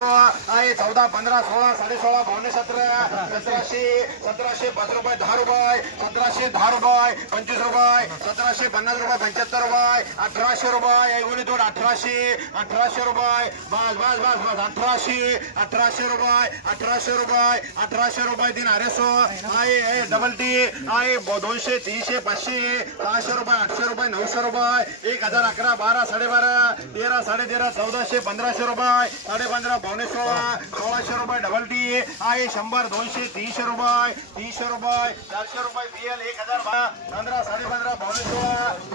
आहे 14, 15, 16, 16.5, 17, 1750 रुपये, 10 रुपये, 1710 रुपये, 25 रुपये, 1750 रुपये, 75 रुपये, 1800 रुपये, 1800 रुपये, बस बस बस बस 1800 रुपये, 1800 रुपये 3 अरेसो आहे डबल टी आहे 200, 300, 500, 600 रुपये, 800 रुपये, 900 रुपये, 1000, 11, 12, 12.5, 13, 13.5, 1400, 1500 रुपये, 15.5, 1600 रुपये डबल टी आहे 100, 200, 300 रुपये, 300 रुपये, 400 रुपये बीएल 1000, 15, 15.5,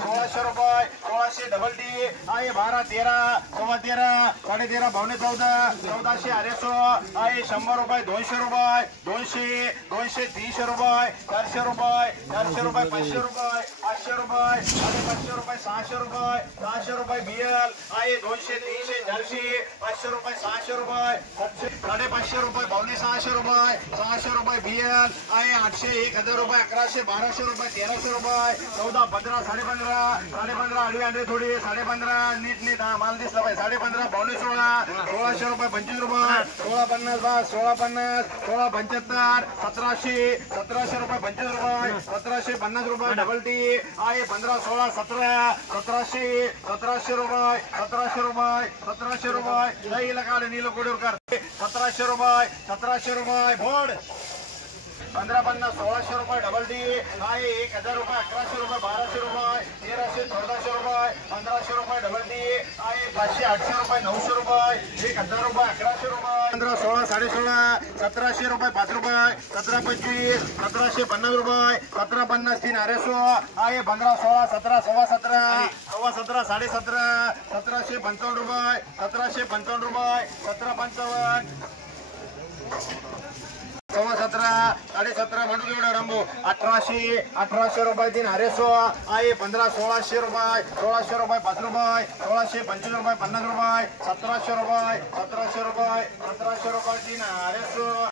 1600 रुपये, 1600 डबल टी आहे 12, 13, 13, 13.5, 14, 1400 अरेसो आहे 100 रुपये, 200 रुपये, 200, 300 रुपये, 400 रुपये, 500 रुपये, 500 रुपये, 500 रुपये, 600 रुपये, 600 रुपये बीएल आहे 200, 300, 400, 500 रुपये, 600 रुपये, 550 रुपये, 600 रुपये, 600 रुपये बीएल आहे 800, 1000 रुपये, 1100, 1200 रुपये, 1300 रुपये, 14, 15, 15.5, आडवी थोडी 15.5 नीट माल दिसला पाहिजे 15.5, 1600 रुपये, 25 रुपये, 1650, 1675, 1700 रुपये, 25 रुपये, 1750 रुपये डबल टी आहे 15, 16, 1700 रुपये, 1700 रुपये नाही काढे नील कोडीवर 1700 रुपये बोर्ड 1550, 1600 रुपये डबल टी आहे 1000 रुपये, 1100 रुपये, 1200 रुपये, 1300, 1400 रुपये, 1500 रुपये डबल टी आहे 500, 800 रुपये, 900 रुपये, 1000 रुपये, 1100 रुपये, 15, 16, 16.5, 1700 रुपये, 5 रुपये, 1725, 1750 रुपये, 1750 3 अरेसो आहे 15, 16, 17, 17.5, 17.5, 1755 रुपये, 1755 रुपये, 1755, 17.5 म्हणून एवढं रंबो 1800 रुपये 3 अरेसो आहे 15, 1600 रुपये, 5 रुपये, 1625 रुपये, 50 रुपये, 1700 रुपये 3 अरेसो